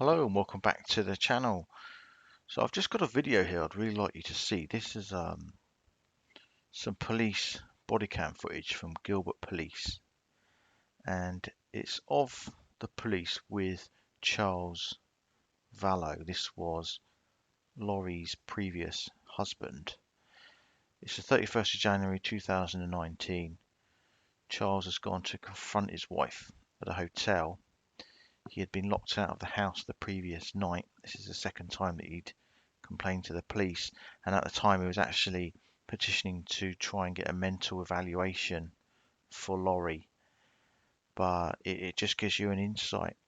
Hello and welcome back to the channel. So I've just got a video here I'd really like you to see. This is some police body cam footage from Gilbert Police, and it's of the police with Charles Vallow. This was Laurie's previous husband. It's the 31st of January 2019. Charles has gone to confront his wife at a hotel. He had been locked out of the house the previous night. This is the second time that he'd complained to the police, and at the time he was actually petitioning to try and get a mental evaluation for Laurie. But it just gives you an insight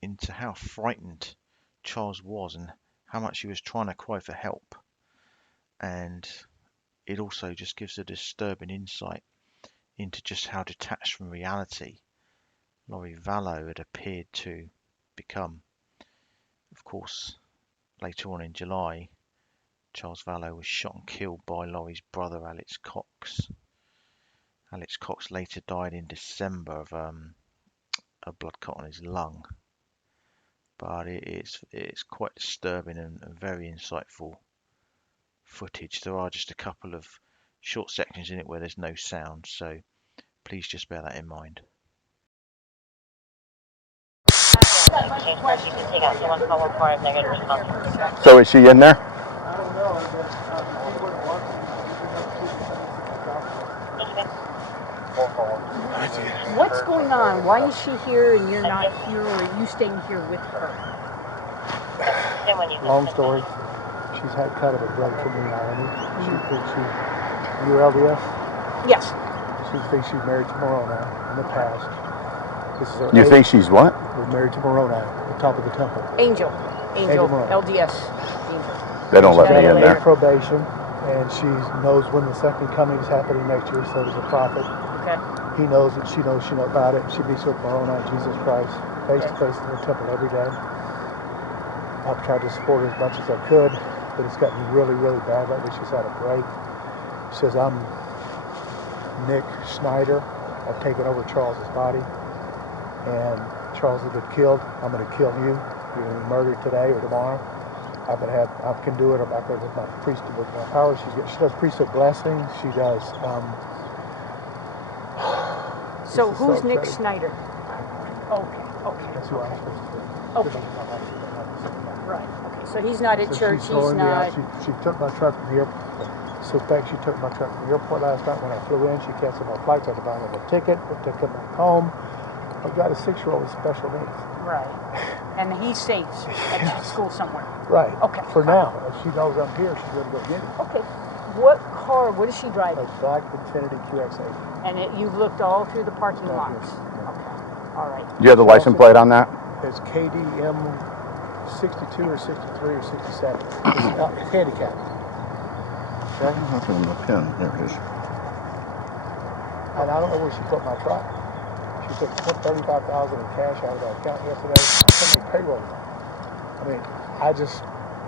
into how frightened Charles was and how much he was trying to cry for help. And it also just gives a disturbing insight into just how detached from reality Laurie Vallow had appeared to become. Of course, later on in July, Charles Vallow was shot and killed by Laurie's brother, Alex Cox. Alex Cox later died in December of a blood clot on his lung. But it's quite disturbing and very insightful footage. There are just a couple of short sections in it where there's no sound, so please just bear that in mind. So is she in there? What's going on? Why is she here and you're not here, or are you staying here with her? Long story. She's had kind of a break from reality. She thinks you're LDS? Yes. She thinks she's married to Moroni in the past. This is her You think she's what? We're married to Moroni, the top of the temple. Angel Moroni. LDS. Angel. They don't let me in there. Probation, and she knows when the second coming is happening next year. So does the prophet. Okay. He knows it. She knows about it. She meets with Moroni, Jesus Christ, face to face in the temple every day. I've tried to support her as much as I could, but it's gotten really, really bad lately. She's had a break. She says, I'm Nick Schneider. I've taken over Charles's body, and Charles has been killed. I'm going to kill you. You're going to be murdered today or tomorrow. I can do it. I'm not going to with my priesthood, with my power. She does priesthood blessings. She does. So who's Nick Schneider? Okay. That's who I'm supposed to do. Okay. Right. Okay. So he's not at church. He's not. She took my truck from the airport. So in fact, she took my truck from the airport last night when I flew in. She canceled my flights. I had to buy another ticket to come back home. I've got a 6-year-old with special needs. Right. And he's safe at school somewhere. Right. Okay. For now. If she knows I'm here, she's going to go get it. Okay. What car? What is she driving? A black Infiniti QX80. And you've looked all through the parking lots. Yes. Okay. All right. Do you have the license plate on that? It's KDM 62 or 63 or 67. It's handicapped. Okay? On the pin. There it is. And I don't know where she put my truck. She took $35,000 in cash out of our account yesterday. Somebody payroll. I mean, I just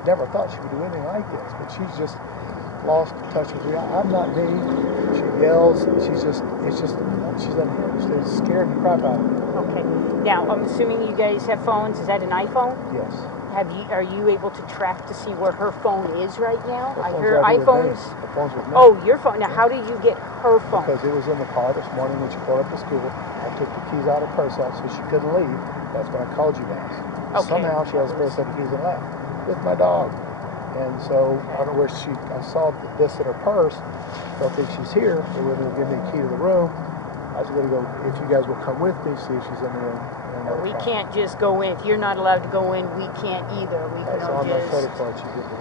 never thought she would do anything like this, but she's just lost touch with reality. I'm not me. She yells. She's unhinged. It's scared the crap out of me. Okay. Now, I'm assuming you guys have phones. Is that an iPhone? Yes. Are you able to track to see where her phone is right now? Her I phone's hear right here with iPhones. me. Her phone's with me. Oh, your phone. Now, how did you get her phone? Because it was in the car this morning when she pulled up to school. I took the keys out of her purse out so she couldn't leave. That's when I called you guys. Okay. Somehow she has a pair of keys and left with my dog. And so I don't know where I saw this in her purse. Don't think she's here. They were going to give me a key to the room. I was going to go, if you guys will come with me, see if she's in the room. We can't just go in. If you're not allowed to go in, we can't either. We can on my just. credit card, she gives me.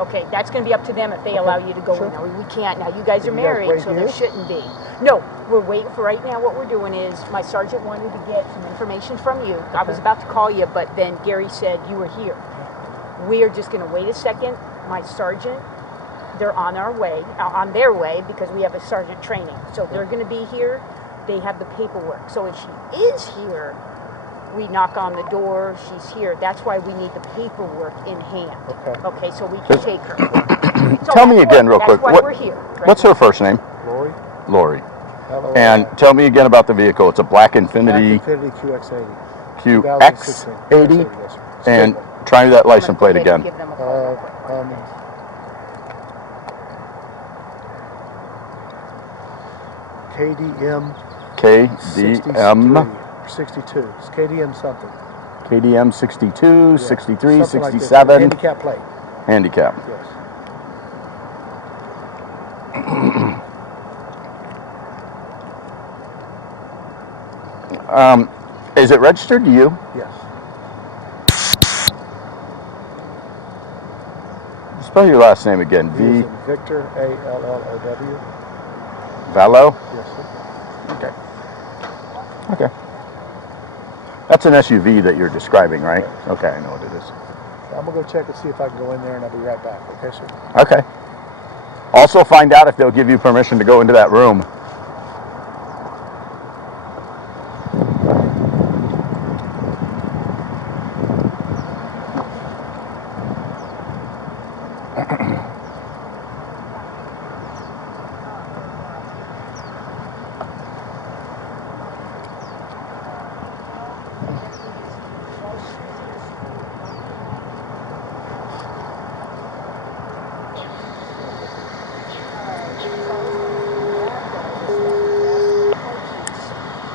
Okay, that's going to be up to them if they allow you to go in. Now, we can't. Now, you guys are You guys married, wait so here? there shouldn't be. No, we're waiting for right now. What we're doing is my sergeant wanted to get some information from you. I was about to call you, but then Gary said you were here. We are just going to wait a second. My sergeant, they're on their way because we have a sergeant training. So they're going to be here. They have the paperwork. So if she is here, we knock on the door, she's here. That's why we need the paperwork in hand. Okay, so we can take her. Tell me again real quick. That's why we're here. Right? What's her first name? Lori. Lori. Hello. And tell me again about the vehicle. It's a black Infiniti Infiniti QX80. QX80? Yes, sir. And try that license plate again. Give them a call real quick. KDM KDM 62. It's KDM something. KDM 62, Yeah, 63, something like this. 67. Handicap plate. Handicap. Yes. Is it registered to you? Yes. Spell your last name again. V is in Victor, Allow. Vallow? Yes, sir. Okay. Okay. That's an SUV that you're describing, right? Okay, I know what it is. I'm going to go check and see if I can go in there, and I'll be right back. Okay, sir? Okay. Also find out if they'll give you permission to go into that room.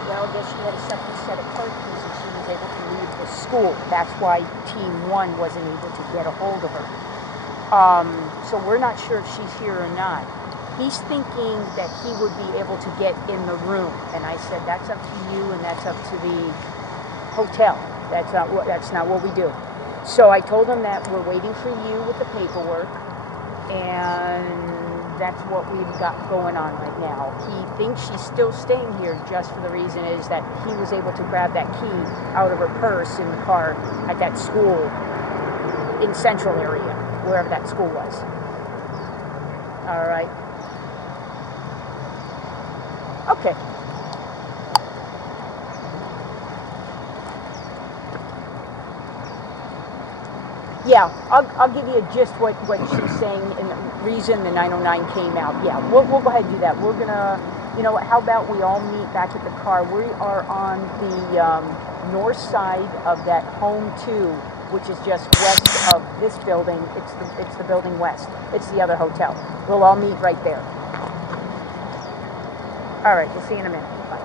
Well, I guess she had a separate set of car keys and she was able to leave the school. That's why Team 1 wasn't able to get a hold of her. So we're not sure if she's here or not. He's thinking that he would be able to get in the room. And I said, that's up to you and that's up to the hotel. That's not what we do. So I told him that we're waiting for you with the paperwork. And that's what we've got going on right now. He thinks she's still staying here just for the reason is that he was able to grab that key out of her purse in the car at that school in Central area, wherever that school was. All right. Okay. Yeah, I'll give you just what she's saying and the reason the 909 came out. Yeah, we'll go ahead and do that. We're gonna, you know what, how about we all meet back at the car? We are on the north side of that home 2, which is just west of this building. It's the building west. It's the other hotel. We'll all meet right there. All right, we'll see you in a minute. Bye.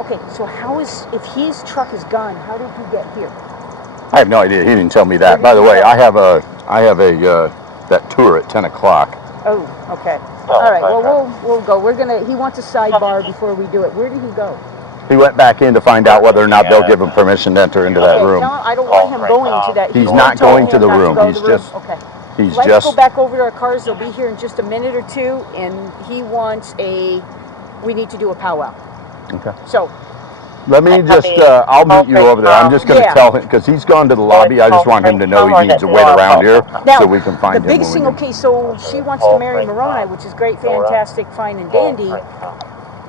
Okay, so if his truck is gone, how did he get here? I have no idea. He didn't tell me that. By the way, I have a that tour at 10 o'clock. Oh, okay. All right. Well, we'll go. He wants a sidebar before we do it. Where did he go? He went back in to find out whether or not they'll give him permission to enter into that room. No, I don't want him going to that. He's not going to the room. Let's go back over to our cars. They'll be here in just a minute or two, and he wants we need to do a powwow. Okay. So. Let me just, I'll meet you over there. I'm just going to tell him, because he's gone to the lobby. I just want him to know he needs to wait around here so we can find him. The biggest thing, okay, so she wants to marry Moroni, which is great, fantastic, fine and dandy.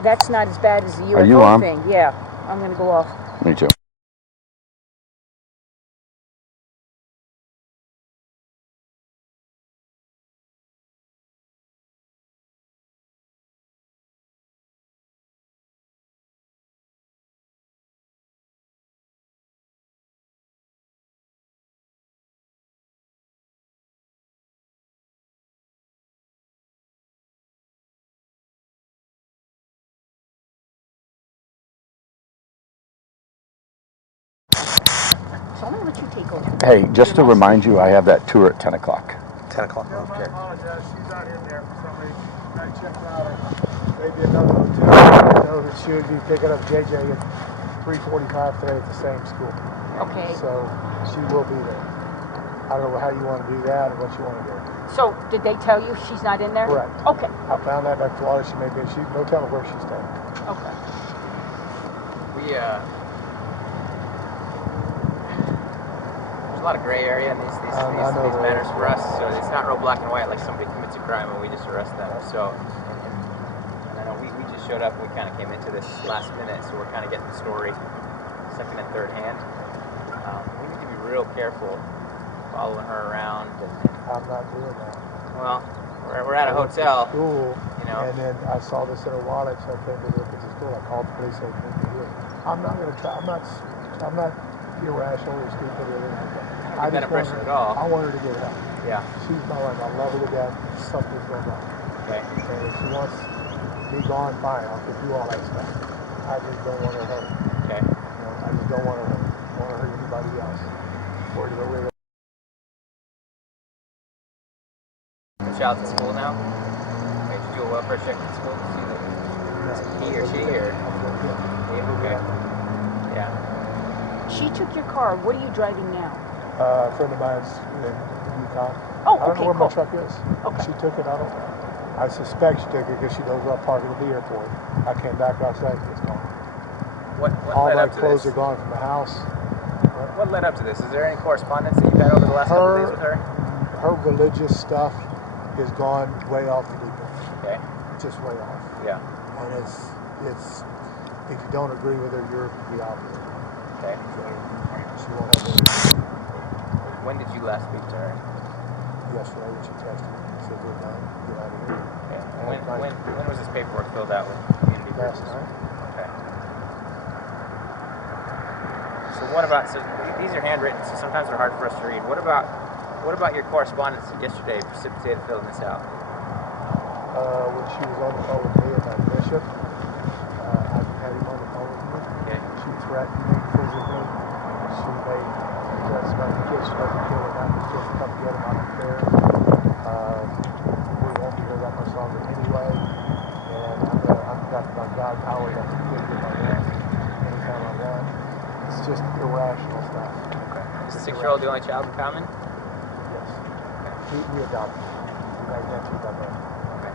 That's not as bad as the UFO thing. Yeah, I'm going to go off. Me too. So I'm going to let you take over. Hey, just to remind you, I have that tour at 10 o'clock. 10 o'clock. Okay. I apologize. She's not in there for some reason. I checked out her. Maybe another hotel. I know that she would be picking up JJ at 3:45 today at the same school. Okay. So she will be there. I don't know how you want to do that or what you want to do. So did they tell you she's not in there? Correct. Okay. I found that back to Florida. She may be. No telling where she's staying. Okay. There's a lot of gray area in these matters for us, so it's not real black and white like somebody commits a crime and we just arrest them. So, and I know we just showed up and we kind of came into this last minute, so we're kind of getting the story second and third hand. We need to be real careful following her around. I'm not doing that. Well, we're at a hotel. School, you know. And then I saw this in her wallet, so I came to look at the school. I called the police. I came to do it. I'm not going to try. I'm not irrational or stupid or anything. I don't get that impression at all. I want her to get help. Yeah. She's my wife. I love her to death. Something's going on. Okay. And if she wants me gone, fine. I can do all that stuff. I just don't want her hurt. Okay. You know, I just don't want to hurt anybody else. Or to go with her. The child's at school now? Okay, did you do a welfare check at school? See he or she or? Yeah, okay. Yeah. She took your car. What are you driving now? A friend of mine's in Utah. Oh, I don't okay, know where cool. my truck is. Okay. She took it. I don't know. I suspect she took it because she knows where I park it at the airport. I came back last night. It's gone. What all led my up to clothes this? are gone from the house. What led up to this? Is there any correspondence that you've had over the last couple of days with her? Her religious stuff is gone way off the deep end. Okay. Just way off. Yeah. And it's if you don't agree with her, you're the opposite. Okay. She won't have anything. When did you last speak to her? Yesterday when she texted me and said, we're done, get out of here. Okay. When was this paperwork filled out with community groups? Last night. Okay. So what about, so these are handwritten, so sometimes they're hard for us to read. What about your correspondence yesterday precipitated filling this out? When she was on the phone with me about Bishop, I had him on the phone with me. Okay. She threatened me physically. She made threats about the kids. She doesn't care about the kids. Come get them. I don't care. We won't be here that much longer anyway. And I've got my God power that can kill you my want anytime I want. It's just irrational stuff. Okay. Is the 6-year-old the only child in common? Yes. Okay. We adopted him. We got nephew by birth. Okay.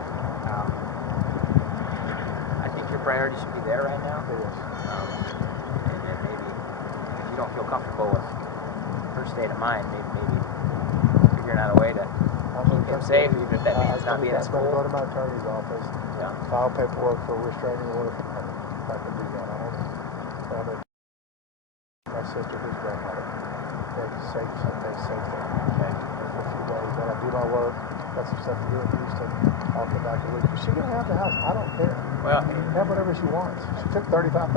I think your priority should be there right now. It is. And then maybe if you don't feel comfortable with her state of mind, maybe figuring out a way to keep him safe, even if that means not being at school. I'm going to go to my attorney's office. Yeah. File paperwork for restraining order from her. If I can do that, I don't know. My sister, his grandmother. They're safe, someday safe there. Okay. For a few days. Then I do my work. Got some stuff to do in Houston. I'll come back a week. But she can have the house. I don't care. Well, have whatever she wants. She took $35,000.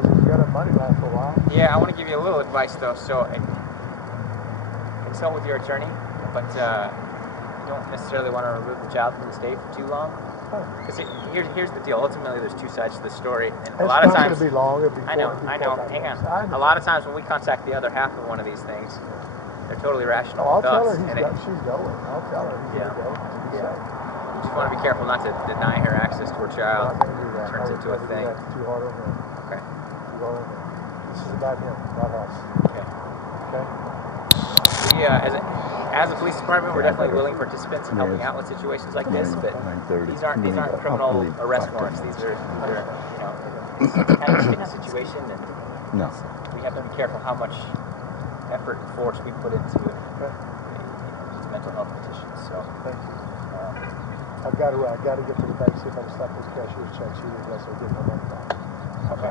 If you got her money last for a while. yeah, I want to give you a little advice though. So consult with your attorney, but you don't necessarily want to remove the child from the state for too long. Because here's the deal. Ultimately, there's two sides to the story, and a lot of times. It's not going to be long. It'll be I know. Hang on. A lot of times when we contact the other half of one of these things, they're totally rational. I'll with tell us, her she's going. I'll tell her he's going to go. Yeah. You just want to be careful not to deny her access to her child. I'm not going to do that. Turns into a thing. Too hard on her. Okay. Too hard on her. This is about him, not us. Okay. Okay. We, as a police department, we're definitely willing participants in helping out with situations like this, but these aren't criminal arrest warrants. These are it's kind of a sticky situation, and we have to be careful how much effort and force we put into these mental health petitions. So thank you. I've got to get to the bank, see if I can stop this cashier's check sheet unless I get my money back. Okay.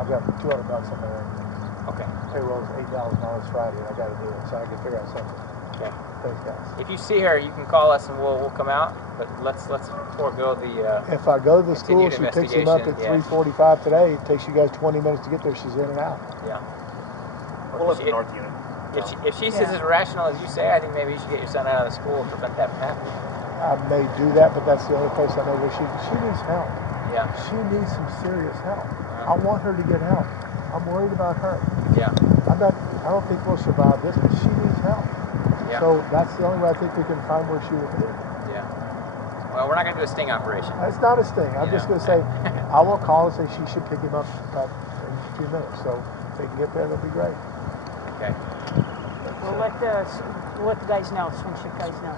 I've got $200 on my own. Okay. Payroll is $8,000 Friday, and I got to do it, so I can figure out something. Okay. Thanks, guys. If you see her, you can call us and we'll come out. But let's forego the. If I go to the school, she picks him up at yeah. 3:45 today. It takes you guys 20 minutes to get there. She's in and out. Yeah. We'll live in the North Unit. If she's as irrational as you say, I think maybe you should get your son out of the school and prevent that from happening. I may do that, but that's the only place I know where she needs help. Yeah. She needs some serious help. I want her to get help. I'm worried about her. Yeah. I don't think we'll survive this, but she needs help. Yeah. So that's the only way I think we can find where she will be. Yeah. Well, we're not going to do a sting operation. It's not a sting. I'm just going to say, I will call and say she should pick him up in a few minutes. So if they can get there, that'll be great. Okay. We'll let the guys know, swing shift guys know.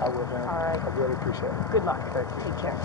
I will, man. All right. I really appreciate it. Good luck. Thank you. Take care.